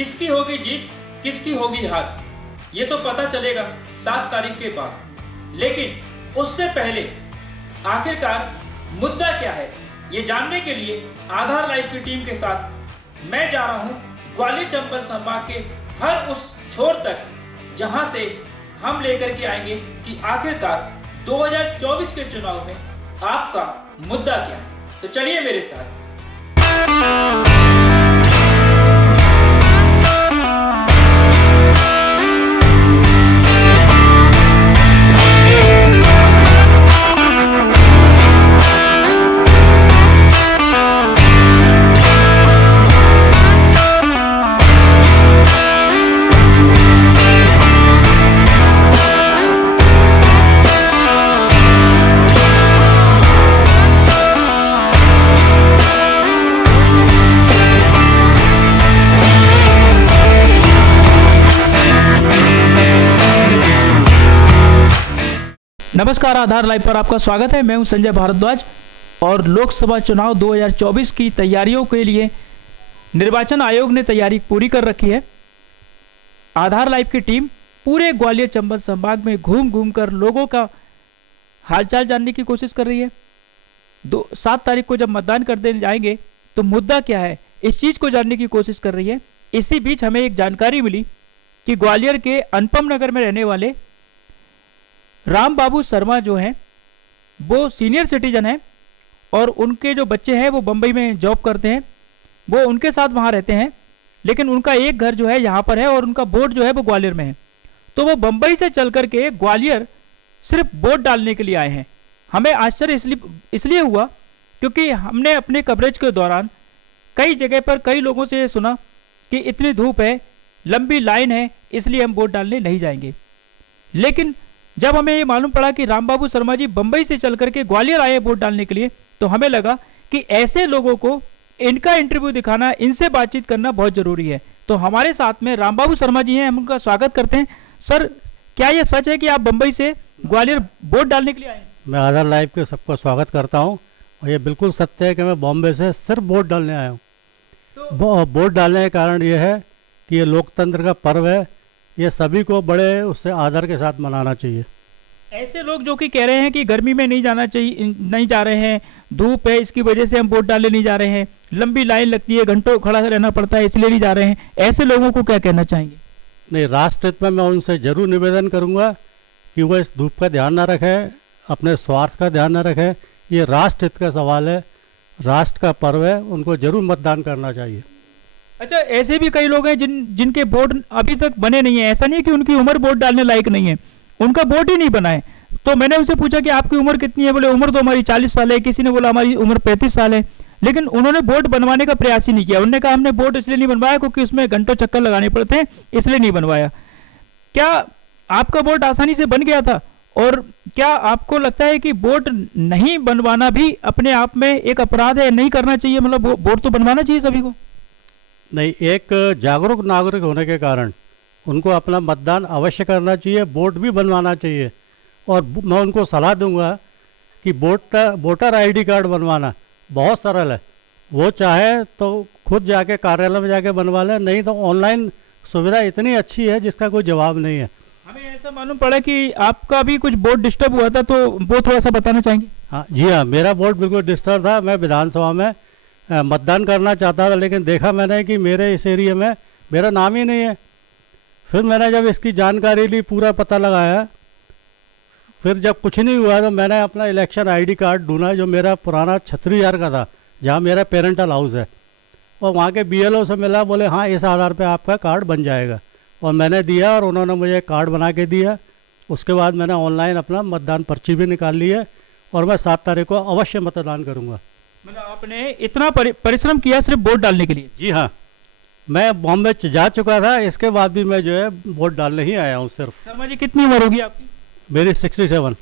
किसकी होगी जीत, किसकी होगी हार, ये तो पता चलेगा 7 तारीख के बाद। लेकिन उससे पहले आखिरकार मुद्दा क्या है, ये जानने के लिए आधार लाइव की टीम के साथ मैं जा रहा हूँ ग्वालियर चंबल संभाग के हर उस छोर तक जहां से हम लेकर के आएंगे कि आखिरकार 2024 के चुनाव में आपका मुद्दा क्या है। तो चलिए मेरे साथ। नमस्कार, आधार लाइव पर आपका स्वागत है। मैं हूं संजय भारद्वाज और लोकसभा चुनाव 2024 की तैयारियों के लिए निर्वाचन आयोग ने तैयारी पूरी कर रखी है। आधार लाइव की टीम पूरे ग्वालियर चंबल संभाग में घूम घूम कर लोगों का हालचाल जानने की कोशिश कर रही है। 7 तारीख को जब मतदान कर देने जाएंगे तो मुद्दा क्या है, इस चीज़ को जानने की कोशिश कर रही है। इसी बीच हमें एक जानकारी मिली कि ग्वालियर के अनुपम नगर में रहने वाले राम बाबू शर्मा जो हैं वो सीनियर सिटीजन हैं और उनके जो बच्चे हैं वो बम्बई में जॉब करते हैं। वो उनके साथ वहाँ रहते हैं, लेकिन उनका एक घर जो है यहाँ पर है और उनका वोट जो है वो ग्वालियर में है। तो वो बम्बई से चल कर के ग्वालियर सिर्फ वोट डालने के लिए आए हैं। हमें आश्चर्य इसलिए हुआ क्योंकि हमने अपने कवरेज के दौरान कई जगह पर कई लोगों से ये सुना कि इतनी धूप है, लंबी लाइन है, इसलिए हम वोट डालने नहीं जाएंगे। लेकिन जब हमें ये मालूम पड़ा कि राम बाबू शर्मा जी बंबई से चल करके ग्वालियर आए वोट डालने के लिए, तो हमें लगा कि ऐसे लोगों को इनका इंटरव्यू दिखाना, इनसे बातचीत करना बहुत जरूरी है। तो हमारे साथ में राम बाबू शर्मा जी हैं, हम उनका स्वागत करते हैं। सर, क्या ये सच है कि आप बंबई से ग्वालियर वोट डालने के लिए आए? मैं आधार लाइव के सबका स्वागत करता हूं और ये बिल्कुल सत्य है कि मैं बॉम्बे से सिर्फ वोट डालने आया हूं। तो वोट डालने का कारण ये है कि ये लोकतंत्र का पर्व है, ये सभी को बड़े उससे आदर के साथ मनाना चाहिए। ऐसे लोग जो कि कह रहे हैं कि गर्मी में नहीं जाना चाहिए, नहीं जा रहे हैं, धूप है इसकी वजह से हम वोट डालने नहीं जा रहे हैं, लंबी लाइन लगती है, घंटों खड़ा रहना पड़ता है इसलिए नहीं जा रहे हैं, ऐसे लोगों को क्या कहना चाहेंगे? नहीं, राष्ट्र हित में मैं उनसे जरूर निवेदन करूँगा कि वो इस धूप का ध्यान ना रखें, अपने स्वार्थ का ध्यान ना रखें। ये राष्ट्र हित का सवाल है, राष्ट्र का पर्व है, उनको जरूर मतदान करना चाहिए। अच्छा, ऐसे भी कई लोग हैं जिनके वोट अभी तक बने नहीं है। ऐसा नहीं है कि उनकी उम्र वोट डालने लायक नहीं है, उनका वोट ही नहीं बना है। तो मैंने उनसे पूछा कि आपकी उम्र कितनी है? बोले उम्र तो हमारी 40 साल है। किसी ने बोला हमारी उम्र 35 साल है। लेकिन उन्होंने वोट बनवाने का प्रयास ही नहीं किया। उन्होंने कहा हमने वोट इसलिए नहीं बनवाया क्योंकि उसमें घंटों चक्कर लगाने पड़ते हैं, इसलिए नहीं बनवाया। क्या आपका वोट आसानी से बन गया था? और क्या आपको लगता है कि वोट नहीं बनवाना भी अपने आप में एक अपराध है, नहीं करना चाहिए? मतलब वोट तो बनवाना चाहिए सभी को। नहीं, एक जागरूक नागरिक होने के कारण उनको अपना मतदान अवश्य करना चाहिए, वोट भी बनवाना चाहिए। और मैं उनको सलाह दूंगा कि वोटर आईडी कार्ड बनवाना बहुत सरल है। वो चाहे तो खुद जाके कार्यालय में जाके बनवा ले, नहीं तो ऑनलाइन सुविधा इतनी अच्छी है जिसका कोई जवाब नहीं है। हमें ऐसा मालूम पड़ा कि आपका भी कुछ वोट डिस्टर्ब हुआ था, तो वो थोड़ा सा बताना चाहेंगे? हाँ जी, हाँ, मेरा वोट बिल्कुल डिस्टर्ब था। मैं विधानसभा में मतदान करना चाहता था, लेकिन देखा मैंने कि मेरे इस एरिया में मेरा नाम ही नहीं है। फिर मैंने जब इसकी जानकारी ली, पूरा पता लगाया, फिर जब कुछ नहीं हुआ तो मैंने अपना इलेक्शन आईडी कार्ड ढूंढा जो मेरा पुराना छत्तीसगढ़ का था, जहाँ मेरा पेरेंटल हाउस है, और वहाँ के बीएलओ से मिला। बोले हाँ, इस आधार पे आपका कार्ड बन जाएगा। और मैंने दिया और उन्होंने मुझे कार्ड बना के दिया। उसके बाद मैंने ऑनलाइन अपना मतदान पर्ची भी निकाल ली है और मैं 7 तारीख को अवश्य मतदान करूँगा। मतलब आपने इतना परिश्रम किया सिर्फ वोट डालने के लिए? जी हाँ, मैं बॉम्बे जा चुका था, इसके बाद भी मैं जो है वोट डालने ही आया हूँ सिर्फ। शर्मा जी, कितनी उम्र होगी आपकी? मेरी 67।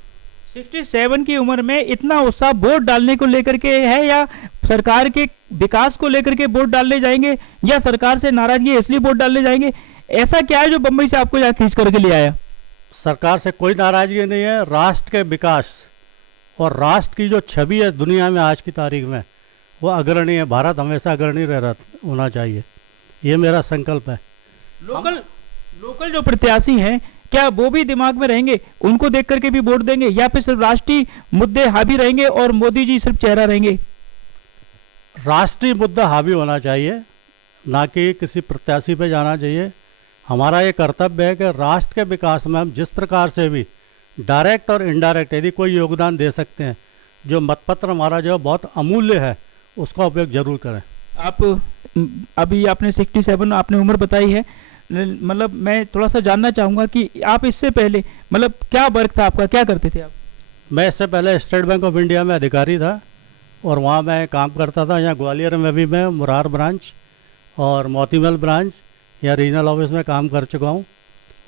67 की उम्र में इतना उत्साह वोट डालने को लेकर के है, या सरकार के विकास को लेकर के वोट डालने जाएंगे, या सरकार से नाराजगी है इसलिए वोट डालने जाएंगे? ऐसा क्या है जो बम्बई से आपको यहाँ खींच करके ले आया? सरकार से कोई नाराजगी नहीं है। राष्ट्र के विकास और राष्ट्र की जो छवि है दुनिया में आज की तारीख में, वो अग्रणी है। भारत हमेशा अग्रणी होना चाहिए, ये मेरा संकल्प है। लोकल जो प्रत्याशी हैं क्या वो भी दिमाग में रहेंगे, उनको देख करके भी वोट देंगे, या फिर सिर्फ राष्ट्रीय मुद्दे हावी रहेंगे और मोदी जी सिर्फ चेहरा रहेंगे? राष्ट्रीय मुद्दा हावी होना चाहिए, ना कि किसी प्रत्याशी पे जाना चाहिए। हमारा ये कर्तव्य है कि राष्ट्र के विकास में हम जिस प्रकार से भी डायरेक्ट और इनडायरेक्ट यदि कोई योगदान दे सकते हैं, जो मतपत्र हमारा जो बहुत अमूल्य है, उसका उपयोग जरूर करें। आप अभी आपने 67 आपने उम्र बताई है, मतलब मैं थोड़ा सा जानना चाहूँगा कि आप इससे पहले मतलब क्या वर्क था आपका, क्या करते थे आप? मैं इससे पहले स्टेट बैंक ऑफ इंडिया में अधिकारी था और वहाँ मैं काम करता था। यहाँ ग्वालियर में भी मैं मुरार ब्रांच और मोतीमल ब्रांच या रीजनल ऑफिस में काम कर चुका हूँ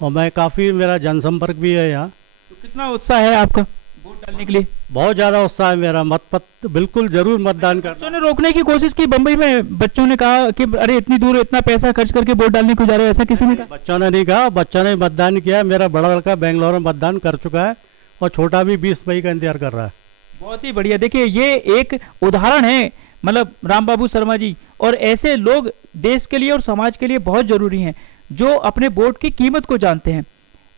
और मैं काफ़ी मेरा जनसंपर्क भी है यहाँ। तो कितना उत्साह है आपका वोट डालने के लिए? बहुत ज़्यादा उत्साह है मेरा। मतपत्र बिल्कुल ज़रूर मतदान कर। बच्चों ने रोकने की कोशिश की बम्बई में, बच्चों ने कहा कि अरे इतनी दूर इतना पैसा खर्च करके वोट डालने को जा रहे हो, ऐसा किसी ने कहा? बच्चों ने नहीं कहा, बच्चों ने मतदान किया। मेरा बड़ा लड़का बेंगलोर में मतदान कर चुका है और छोटा भी 20 मई का इंतजार कर रहा है। बहुत ही बढ़िया। देखिए ये एक उदाहरण है, मतलब राम बाबू शर्मा जी, और ऐसे लोग देश के लिए और समाज के लिए बहुत जरूरी हैं, जो अपने वोट की कीमत को जानते हैं।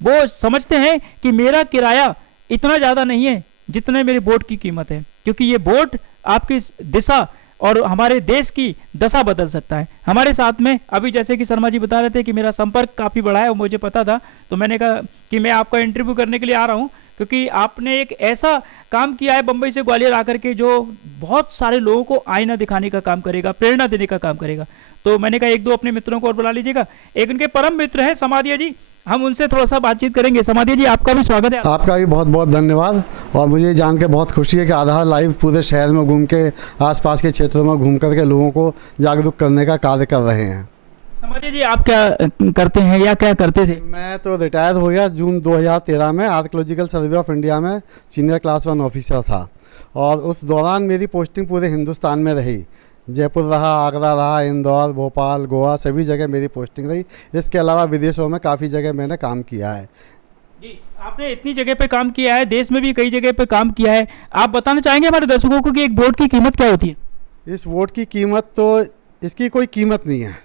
वो समझते हैं कि मेरा किराया इतना ज़्यादा नहीं है जितने मेरे वोट की कीमत है, क्योंकि ये वोट आपकी दिशा और हमारे देश की दशा बदल सकता है। हमारे साथ में अभी जैसे कि शर्मा जी बता रहे थे कि मेरा संपर्क काफ़ी बड़ा है और मुझे पता था, तो मैंने कहा कि मैं आपका इंटरव्यू करने के लिए आ रहा हूँ, क्योंकि आपने एक ऐसा काम किया है बम्बई से ग्वालियर आकर के जो बहुत सारे लोगों को आईना दिखाने का काम करेगा, प्रेरणा देने का काम करेगा। तो मैंने कहा एक दो अपने मित्रों को और बुला लीजिएगा। एक उनके परम मित्र हैं समाधिया जी, हम उनसे थोड़ा सा बातचीत करेंगे। समाधिया जी आपका भी स्वागत है। आपका भी बहुत बहुत धन्यवाद। और मुझे जान के बहुत खुशी है कि आधार लाइव पूरे शहर में घूम के, आसपास के क्षेत्रों में घूम करके लोगों को जागरूक करने का कार्य कर रहे हैं। समाधिया जी आप क्या करते हैं या क्या करते थे? मैं तो रिटायर हो गया जून 2013 में। आर्कियोलॉजिकल सर्वे ऑफ इंडिया में सीनियर क्लास 1 ऑफिसर था और उस दौरान मेरी पोस्टिंग पूरे हिंदुस्तान में रही। जयपुर रहा, आगरा रहा, इंदौर, भोपाल, गोवा, सभी जगह मेरी पोस्टिंग रही। इसके अलावा विदेशों में काफ़ी जगह मैंने काम किया है। जी आपने इतनी जगह पे काम किया है, देश में भी कई जगह पे काम किया है। आप बताना चाहेंगे हमारे दर्शकों को कि एक वोट की कीमत क्या होती है? इस वोट की कीमत तो, इसकी कोई कीमत नहीं है।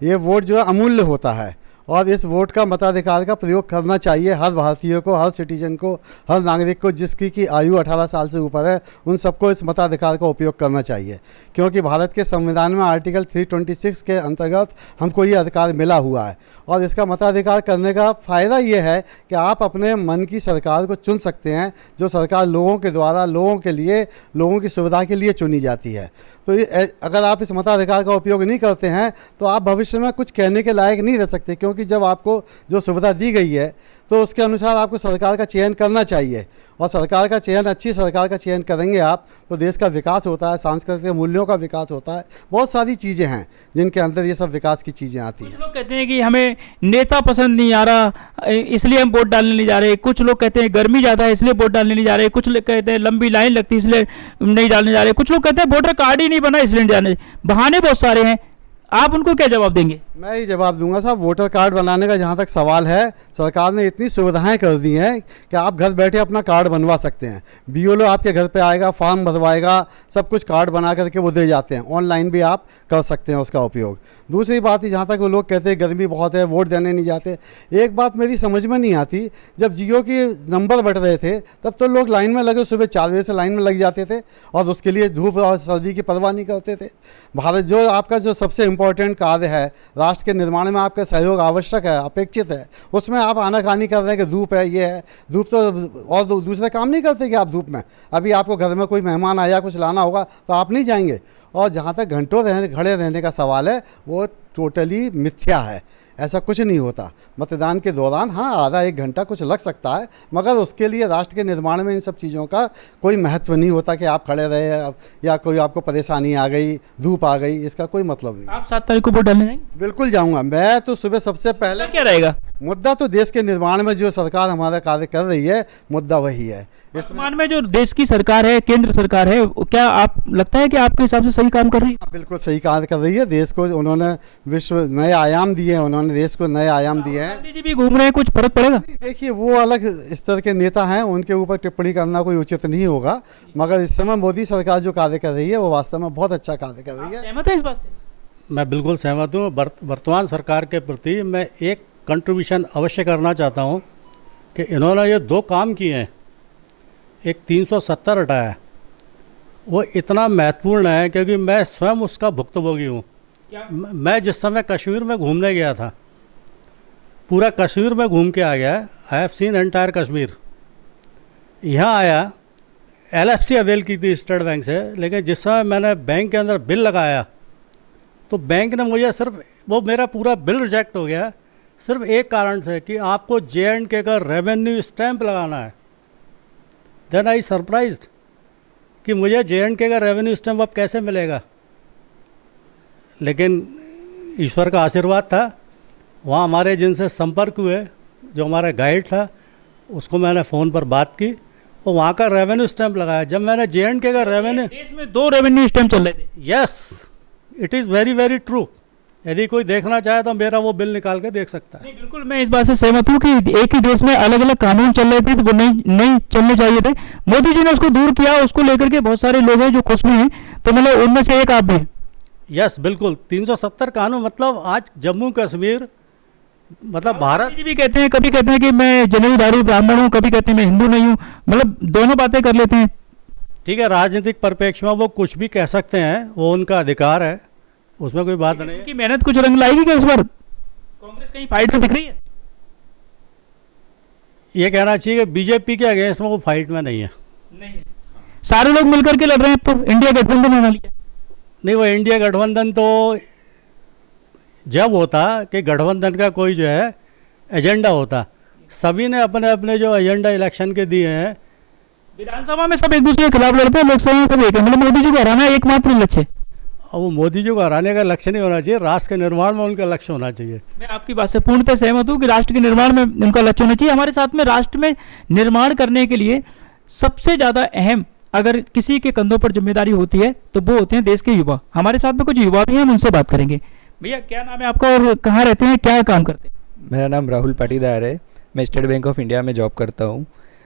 ये वोट जो है अमूल्य होता है और इस वोट का मताधिकार का प्रयोग करना चाहिए हर भारतीय को, हर सिटीजन को, हर नागरिक को जिसकी की आयु 18 साल से ऊपर है, उन सबको इस मताधिकार का उपयोग करना चाहिए। क्योंकि भारत के संविधान में आर्टिकल 326 के अंतर्गत हमको ये अधिकार मिला हुआ है और इसका मताधिकार करने का फ़ायदा ये है कि आप अपने मन की सरकार को चुन सकते हैं, जो सरकार लोगों के द्वारा, लोगों के लिए, लोगों की सुविधा के लिए चुनी जाती है। तो अगर आप इस मताधिकार का उपयोग नहीं करते हैं तो आप भविष्य में कुछ कहने के लायक नहीं रह सकते, क्योंकि जब आपको जो सुविधा दी गई है तो उसके अनुसार आपको सरकार का चयन करना चाहिए और सरकार का चयन, अच्छी सरकार का चयन करेंगे आप तो देश का विकास होता है, सांस्कृतिक मूल्यों का विकास होता है। बहुत सारी चीज़ें हैं जिनके अंदर ये सब विकास की चीज़ें आती हैं। कुछ लोग कहते हैं कि हमें नेता पसंद नहीं आ रहा इसलिए हम वोट डालने नहीं जा रहे, कुछ लोग कहते हैं गर्मी ज़्यादा है इसलिए वोट डालने नहीं जा रहे, कुछ लोग कहते हैं लंबी लाइन लगती है इसलिए नहीं डालने जा रहे, कुछ लोग कहते हैं वोटर कार्ड ही नहीं बना इसलिए नहीं जाने। बहाने बहुत सारे हैं, आप उनको क्या जवाब देंगे? मैं ही जवाब दूंगा साहब। वोटर कार्ड बनाने का जहाँ तक सवाल है, सरकार ने इतनी सुविधाएं कर दी हैं कि आप घर बैठे अपना कार्ड बनवा सकते हैं। बीएलओ आपके घर पे आएगा, फॉर्म भरवाएगा, सब कुछ कार्ड बना करके वो दे जाते हैं। ऑनलाइन भी आप कर सकते हैं उसका उपयोग। दूसरी बात, जहाँ तक वो लोग कहते हैं गर्मी बहुत है, वोट देने नहीं जाते, एक बात मेरी समझ में नहीं आती। जब जियो के नंबर बढ़ रहे थे तब तो लोग लाइन में लगे, सुबह 4 बजे से लाइन में लग जाते थे और उसके लिए धूप और सर्दी की परवाह नहीं करते थे। भारत जो आपका जो सबसे इम्पोर्टेंट कार्य है, राष्ट्र के निर्माण में आपका सहयोग आवश्यक है, अपेक्षित है, उसमें आप आनाकानी कर रहे हैं कि धूप है, ये है। धूप तो और दूसरे काम नहीं करते कि आप धूप में, अभी आपको घर में कोई मेहमान आया, कुछ लाना होगा तो आप नहीं जाएंगे। और जहाँ तक घंटों खड़े रहने का सवाल है, वो टोटली मिथ्या है। ऐसा कुछ नहीं होता। मतदान के दौरान हाँ आधा 1 घंटा कुछ लग सकता है, मगर उसके लिए राष्ट्र के निर्माण में इन सब चीज़ों का कोई महत्व नहीं होता कि आप खड़े रहे या कोई आपको परेशानी आ गई, धूप आ गई, इसका कोई मतलब नहीं। आप 7 तारीख को वोट डालने जाएंगे? बिल्कुल जाऊंगा। मैं तो सुबह सबसे पहले, क्या रहेगा मुद्दा तो देश के निर्माण में जो सरकार हमारा कार्य कर रही है, मुद्दा वही है। वर्तमान में जो देश की सरकार है, केंद्र सरकार है, क्या आप लगता है कि आपके हिसाब से सही काम कर रही है? बिल्कुल सही कार्य कर रही है। देश को उन्होंने विश्व नए आयाम दिए हैं, उन्होंने देश को नए आयाम दिए हैं। गांधी जी भी घूम रहे हैं, कुछ फर्क पड़ेगा? देखिए वो अलग स्तर के नेता हैं, उनके ऊपर टिप्पणी करना कोई उचित नहीं होगा, मगर इस समय मोदी सरकार जो कार्य कर रही है वो वास्तव में बहुत अच्छा कार्य कर रही है। सहमत है इस बात से? मैं बिल्कुल सहमत हूँ। वर्तमान सरकार के प्रति मैं एक कंट्रीब्यूशन अवश्य करना चाहता हूँ कि इन्होंने ये 2 काम किए हैं। एक 370 हटाया, वो इतना महत्वपूर्ण है क्योंकि मैं स्वयं उसका भुक्तभोगी हूँ। मैं जिस समय कश्मीर में घूमने गया था, पूरा कश्मीर में घूम के आ गया, I have seen entire Kashmir. यहाँ आया, LFC अवेल की थी स्टेट बैंक से, लेकिन जिस समय मैंने बैंक के अंदर बिल लगाया तो बैंक ने मुझे सिर्फ, वो मेरा पूरा बिल रिजेक्ट हो गया सिर्फ एक कारण से कि आपको J&K का रेवेन्यू स्टैंप लगाना है। देन आई सरप्राइज्ड कि मुझे J&K का रेवेन्यू स्टैंप अब कैसे मिलेगा। लेकिन ईश्वर का आशीर्वाद था, वहाँ हमारे जिनसे संपर्क हुए, जो हमारा गाइड था, उसको मैंने फ़ोन पर बात की और वहाँ का रेवेन्यू स्टैंप लगाया। जब मैंने J&K का रेवेन्यू, देश में 2 रेवेन्यू स्टैम्प चल रहे थे। Yes, it is very very true. यदि कोई देखना चाहे तो मेरा वो बिल निकाल के देख सकता है। नहीं, बिल्कुल मैं इस बात से सहमत हूँ कि एक ही देश में अलग अलग कानून चल रहे थे, तो वो नहीं चलने चाहिए थे। मोदी जी ने उसको दूर किया, उसको लेकर के बहुत सारे लोग हैं जो खुश भी हैं, तो मतलब उनमें से एक आप भी। यस, बिल्कुल। 370 कानून, मतलब आज जम्मू कश्मीर, मतलब भारत। जी भी कहते हैं, कभी कहते हैं कि मैं जनेऊधारी ब्राह्मण हूँ, कभी कहते हैं मैं हिंदू नहीं हूँ, मतलब दोनों बातें कर लेते हैं। ठीक है, राजनीतिक परिप्रेक्ष्य में वो कुछ भी कह सकते हैं, वो उनका अधिकार है, उसमें कोई बात नहीं है। उनकी मेहनत कुछ रंग लाएगी क्या इस बार? कांग्रेस कहीं फाइट में दिख रही है? ये कहना चाहिए कि बीजेपी के अगेंस्ट में वो फाइट में नहीं है। नहीं, सारे लोग मिलकर के लड़ रहे हैं, तो इंडिया गठबंधन बना लिया। नहीं, वो इंडिया गठबंधन तो जब होता कि गठबंधन का कोई जो है एजेंडा होता, सभी ने अपने अपने जो एजेंडा इलेक्शन के दिए हैं। विधानसभा में सब एक दूसरे के खिलाफ लड़ते हैं, लोकसभा में सब एक है, मतलब मोदी जी को हराना एकमात्र लक्ष्य है। और वो मोदी जी को हराने का लक्ष्य नहीं होना चाहिए, राष्ट्र के निर्माण में उनका लक्ष्य होना चाहिए। मैं आपकी बात से पूर्णतः सहमत हूँ कि राष्ट्र के निर्माण में उनका लक्ष्य होना चाहिए। हमारे साथ में राष्ट्र में निर्माण करने के लिए सबसे ज़्यादा अहम, अगर किसी के कंधों पर जिम्मेदारी होती है तो वो होते हैं देश के युवा। हमारे साथ में कुछ युवा भी हैं, हम उनसे बात करेंगे। भैया, क्या नाम है आपका और कहाँ रहते हैं, क्या काम करते हैं? मेरा नाम राहुल पाटीदार है। मैं स्टेट बैंक ऑफ इंडिया में जॉब करता हूँ।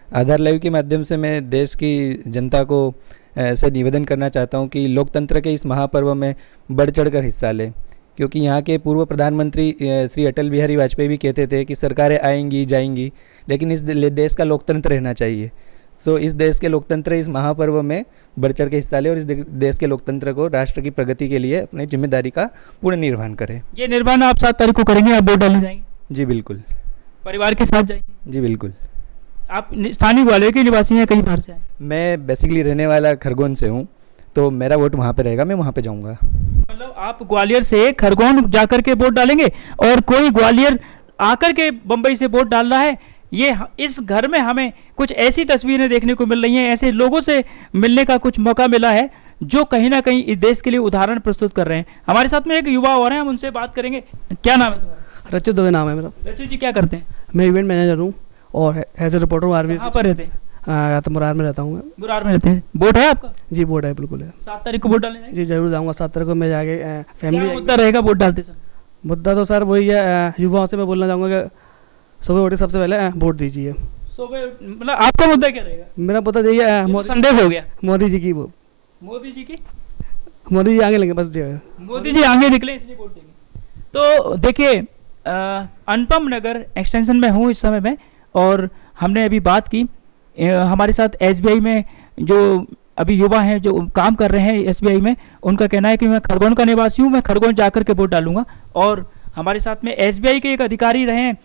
आधार लाइव के माध्यम से मैं देश की जनता को ऐसे निवेदन करना चाहता हूँ कि लोकतंत्र के इस महापर्व में बढ़ चढ़कर हिस्सा लें, क्योंकि यहाँ के पूर्व प्रधानमंत्री श्री अटल बिहारी वाजपेयी भी कहते थे कि सरकारें आएंगी जाएंगी, लेकिन इस देश का लोकतंत्र रहना चाहिए। तो इस देश के लोकतंत्र इस महापर्व में बढ़ चढ़ के हिस्सा लें और इस देश के लोकतंत्र को राष्ट्र की प्रगति के लिए अपनी जिम्मेदारी का पूर्ण निर्वहन करें। ये निर्वहन आप 7 तारीख को करेंगे, आप वोट डालने जाएंगे? जी बिल्कुल। परिवार के साथ जाएंगे? जी बिल्कुल। आप स्थानीय ग्वालियर के निवासी हैं, कहीं बाहर से आए? मैं बेसिकली रहने वाला खरगोन से हूँ, तो मेरा वोट वहाँ पे रहेगा, मैं वहाँ पे जाऊँगा। मतलब आप ग्वालियर से खरगोन जाकर के वोट डालेंगे और कोई ग्वालियर आकर के बंबई से वोट डाल रहा है। ये इस घर में हमें कुछ ऐसी तस्वीरें देखने को मिल रही हैं, ऐसे लोगों से मिलने का कुछ मौका मिला है जो कहीं ना कहीं इस देश के लिए उदाहरण प्रस्तुत कर रहे हैं। हमारे साथ में एक युवा और हैं, हम उनसे बात करेंगे। क्या नाम है तुम्हारा? रचित दुबे नाम है मेरा। रचित जी, क्या करते हैं? मैं इवेंट मैनेजर हूँ और एज ए रिपोर्टर हूँ आर्मी। कहाँ पर रहते हैं? मुरार में रहता हूँ मैं। मुरार में रहते हैं। वोट है आपका? जी वोट है, बिल्कुल है। 7 तारीख को वोट डालने जाएंगे? जी जरूर जाऊँगा 7 तारीख को। मैं जाके क्या फैमिली मुद्दा रहेगा वोट डालते समय? मुद्दा तो सर वही है, युवाओं से मैं बोलना चाहूँगा कि सुबह उठे सबसे पहले वोट दीजिए। सुबह मतलब आपका मुद्दा क्या रहेगा? मेरा मुद्दा यही है, संदेह हो गया मोदी जी की, वो मोदी जी की, मोदी जी आगे लेंगे बस जो है। मोदी जी आगे निकले इसलिए वोट देंगे। तो देखिए, अनुपम नगर एक्सटेंशन में हूँ इस समय में, और हमने अभी बात की हमारे साथ SBI में जो अभी युवा हैं जो काम कर रहे हैं SBI में, उनका कहना है कि मैं खरगोन का निवासी हूँ, मैं खरगोन जाकर के वोट डालूंगा। और हमारे साथ में SBI के एक अधिकारी रहे हैं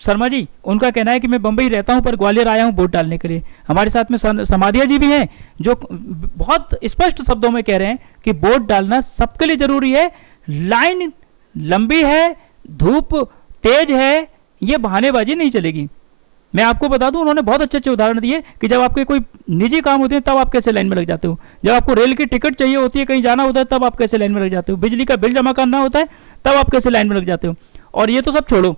शर्मा जी, उनका कहना है कि मैं बम्बई रहता हूं पर ग्वालियर आया हूं वोट डालने के लिए। हमारे साथ में समाधिया जी भी हैं जो बहुत स्पष्ट शब्दों में कह रहे हैं कि वोट डालना सबके लिए जरूरी है। लाइन लंबी है, धूप तेज है, ये बहानेबाजी नहीं चलेगी। मैं आपको बता दूं, उन्होंने बहुत अच्छे अच्छे उदाहरण दिए कि जब आपके कोई निजी काम होते हैं तब आप कैसे लाइन में लग जाते हो, जब आपको रेल की टिकट चाहिए होती है, कहीं जाना होता है, तब आप कैसे लाइन में लग जाते हो, बिजली का बिल जमा करना होता है तब आप कैसे लाइन में लग जाते हो। और ये तो सब छोड़ो,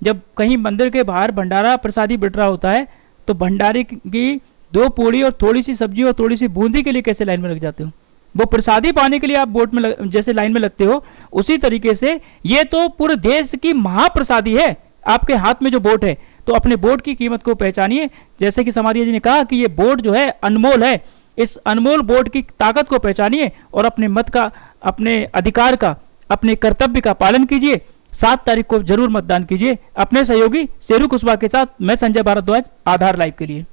जब कहीं मंदिर के बाहर भंडारा प्रसादी बिट रहा होता है तो भंडारे की 2 पूड़ी और थोड़ी सी सब्जी और थोड़ी सी बूंदी के लिए कैसे लाइन में लग जाते हो। वो प्रसादी पाने के लिए आप वोट में जैसे लाइन में लगते हो, उसी तरीके से ये तो पूरे देश की महाप्रसादी है आपके हाथ में जो वोट है। तो अपने वोट की कीमत को पहचानिए। जैसे कि समाधिया जी ने कहा कि ये वोट जो है अनमोल है, इस अनमोल वोट की ताकत को पहचानिए और अपने मत का अपने अधिकार का, अपने कर्तव्य का पालन कीजिए। 7 तारीख को जरूर मतदान कीजिए। अपने सहयोगी शेरू कुशवाहा के साथ मैं संजय भारद्वाज, आधार लाइव के लिए।